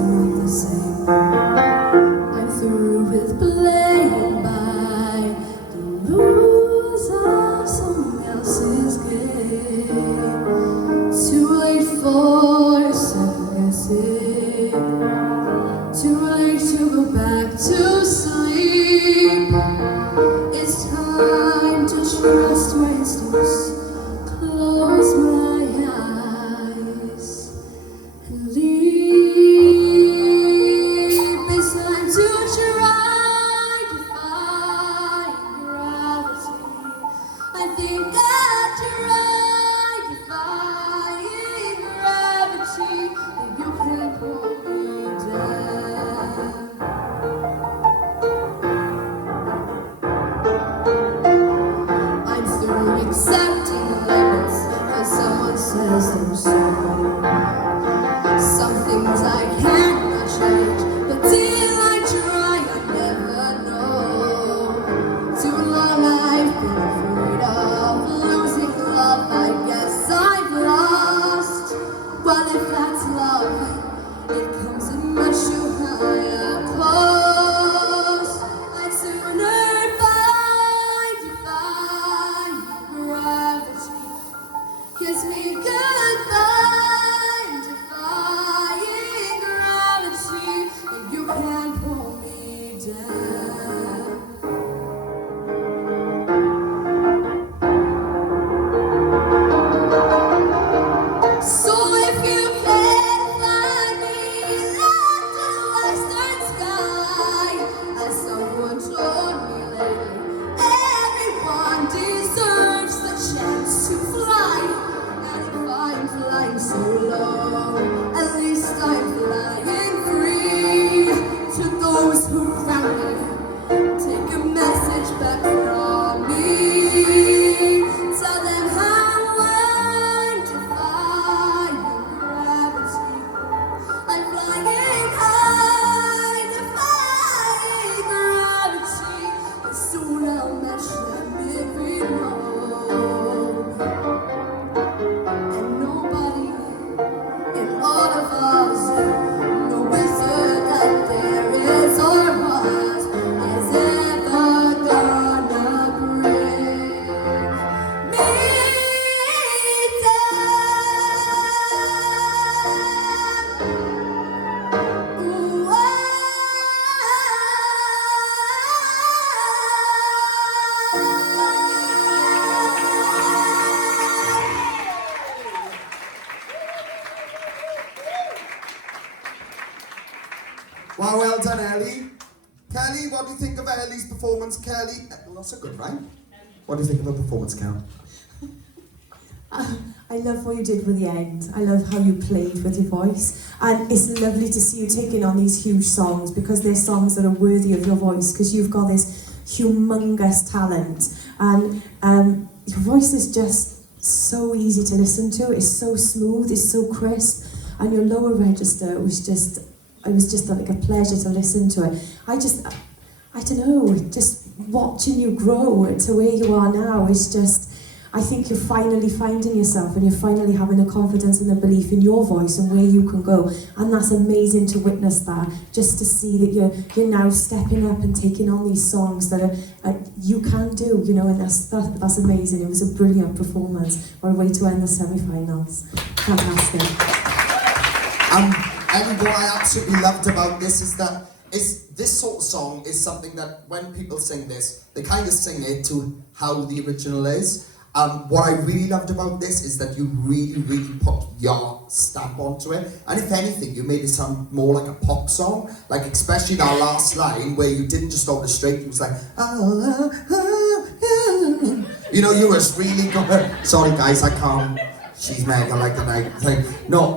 not the same. I'm through with playing by the rules of someone else's game. Too late for second guessing. Too late to go back to sleep. It's time to trust my instincts. Close my eyes and leave. It's time to try defying gravity. I think I tried defying gravity, and you can't pull me down. I'm through accepting limits, and someone says they're so. Some things I cannot change, but till I try, I never know. Too long I've been afraid of losing love. I guess I've lost. Well, if that's love, it comes in much too high up close. I'd sooner fight defying gravity. Kiss me goodbye, defying gravity, and you can't pull me down. So if you can't find me under the western sky, as someone told me lately, everyone deserves the chance to fly. And if I'm flying so low, at least I'm flying free. To those who crown me, take a message back from me. Tell them how I'm defying gravity. I'm flying high, defying gravity, and soon I'll match them every road. And nobody in all of us, no wizard that there is or was, is ever gonna bring me down. Ooh, Wow, well done, Ellie. Kelly, what do you think of Ellie's performance? Kelly, well, that's a good rhyme. What do you think of her performance, Cal? I love what you did with the end. I love how you played with your voice. And it's lovely to see you taking on these huge songs, because they're songs that are worthy of your voice, because you've got this humongous talent. And your voice is just so easy to listen to. It's so smooth, it's so crisp. And your lower register was just, it was just like a pleasure to listen to it. I don't know, just watching you grow to where you are now is just, I think you're finally finding yourself, and you're finally having the confidence and the belief in your voice and where you can go. And that's amazing to witness that, just to see that you're now stepping up and taking on these songs that are you can do, you know, and that's amazing. It was a brilliant performance. What a way to end the semi-finals. Fantastic. And what I absolutely loved about this is that this sort of song is something that when people sing this, they kind of sing it to how the original is. What I really loved about this is that you really, really put your stamp onto it. And if anything, you made it sound more like a pop song. Like, especially that last line where you didn't just go straight, it was like, you know, you was really good. Sorry guys, I can't. She's mega like the night thing. No,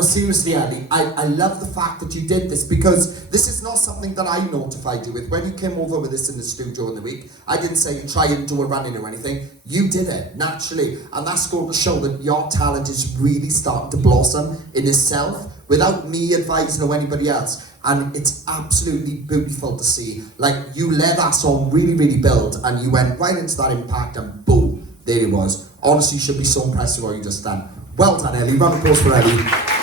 seriously, Ellie, I love the fact that you did this, because this is not something that I notified you with. When you came over with this in the studio in the week, I didn't say try and do a run-in or anything. You did it, naturally. And that's going to show that your talent is really starting to blossom in itself, without me advising or anybody else. And it's absolutely beautiful to see. Like, you let that song really, really build, and you went right into that impact, and boom, there it was. Honestly, you should be so impressed with what you just done. Well done, Ellie. Round of applause for Ellie.